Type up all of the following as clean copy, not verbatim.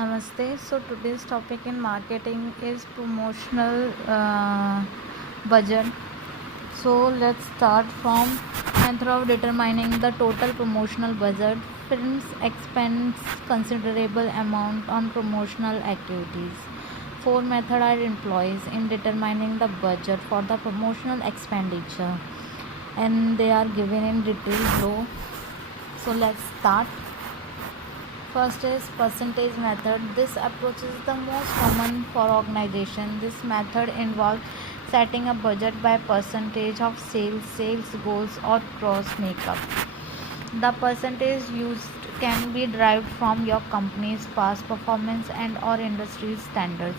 Namaste. So today's topic in marketing is promotional budget. So let's start from method of determining the total promotional budget. Films expends considerable amount on promotional activities. Four methods are employed in determining the budget for the promotional expenditure, and they are given in detail below. So let's start. First is percentage method. This approach is the most common for organization. This method involves setting a budget by percentage of sales goals or gross makeup. The percentage used can be derived from your company's past performance and or industry standards.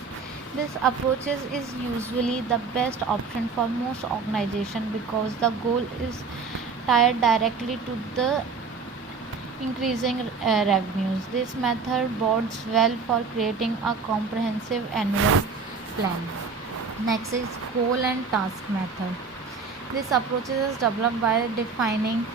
This approach is usually the best option for most organizations because the goal is tied directly to the increasing revenues. This method bodes well for creating a comprehensive annual plan. Next is goal and task method. This approach is developed by defining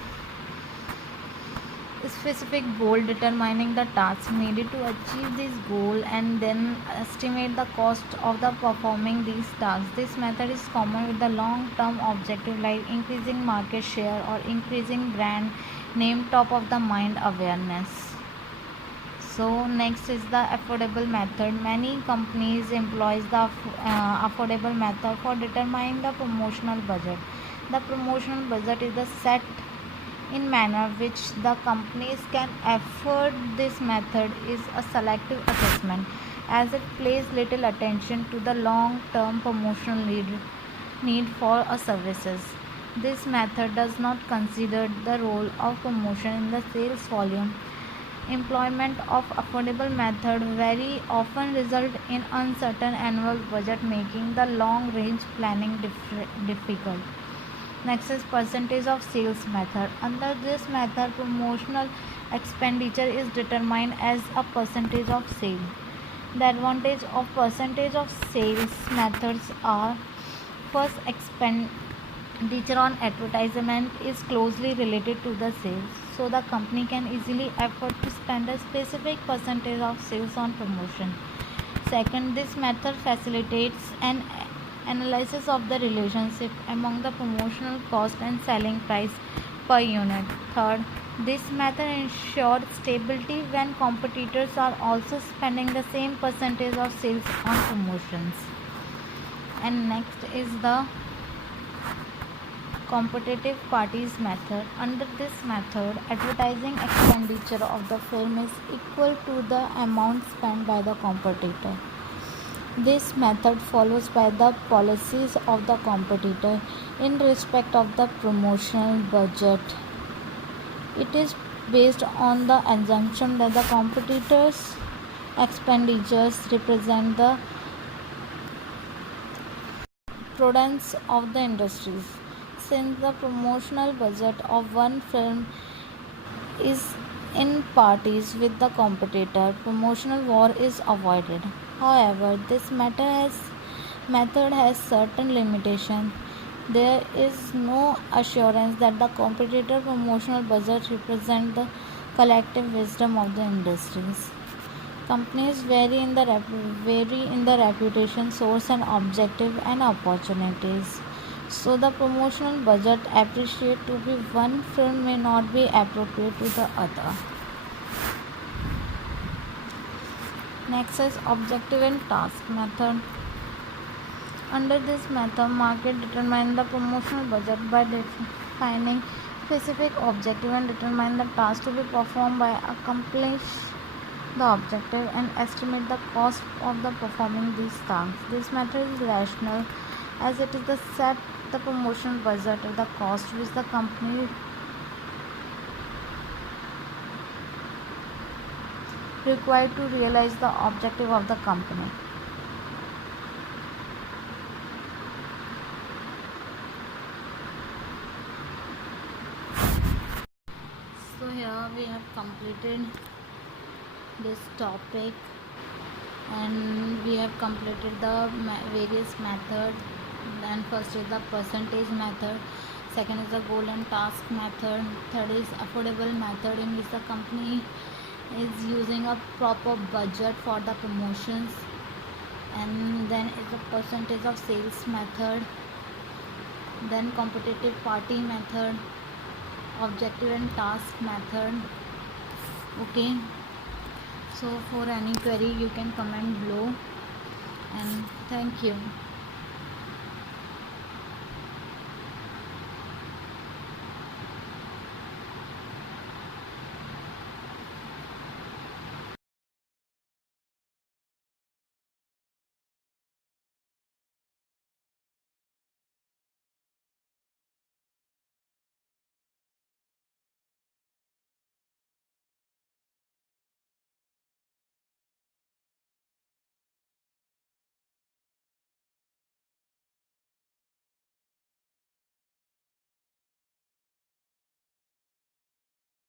specific goal, determining the tasks needed to achieve this goal, and then estimate the cost of the performing these tasks. This method is common with the long-term objective like increasing market share or increasing brand name top of the mind awareness. So next is the affordable method. Many companies employs the affordable method for determining the promotional budget. The promotional budget is the set in manner which the companies can afford. This method is a selective assessment as it pays little attention to the long term promotional need for a services. This method does not consider the role of promotion in the sales volume. Employment of affordable method very often result in uncertain annual budget, making the long range planning difficult. Next is percentage of sales method. Under this method, promotional expenditure is determined as a percentage of sale. The advantage of percentage of sales methods are: first, expenditure on advertisement is closely related to the sales, so the company can easily afford to spend a specific percentage of sales on promotion. Second, this method facilitates an analysis of the relationship among the promotional cost and selling price per unit. Third, this method ensures stability when competitors are also spending the same percentage of sales on promotions. And next is the competitive parties method. Under this method, advertising expenditure of the firm is equal to the amount spent by the competitor. This method follows by the policies of the competitor in respect of the promotional budget. It is based on the assumption that the competitors' expenditures represent the prudence of the industries. Since the promotional budget of one firm is in parties with the competitor, promotional war is avoided. However, this method has certain limitations. There is no assurance that the competitor promotional budget represent the collective wisdom of the industries. Companies vary in the reputation, source, and objective and opportunities. So the promotional budget appreciated to be one firm may not be appropriate to the other. Next is objective and task method. Under this method, market determine the promotional budget by defining specific objective and determine the task to be performed by accomplish the objective and estimate the cost of the performing these tasks. This method is rational as it is the set the promotional budget at the cost which the company required to realize the objective of the company. So here we have completed this topic and we have completed the various methods. Then first is the percentage method, second is the goal and task method, third is affordable method in which the company is using a proper budget for the promotions, and then is the percentage of sales method, then competitive party method, objective and task method. Okay, so for any query you can comment below, and thank you.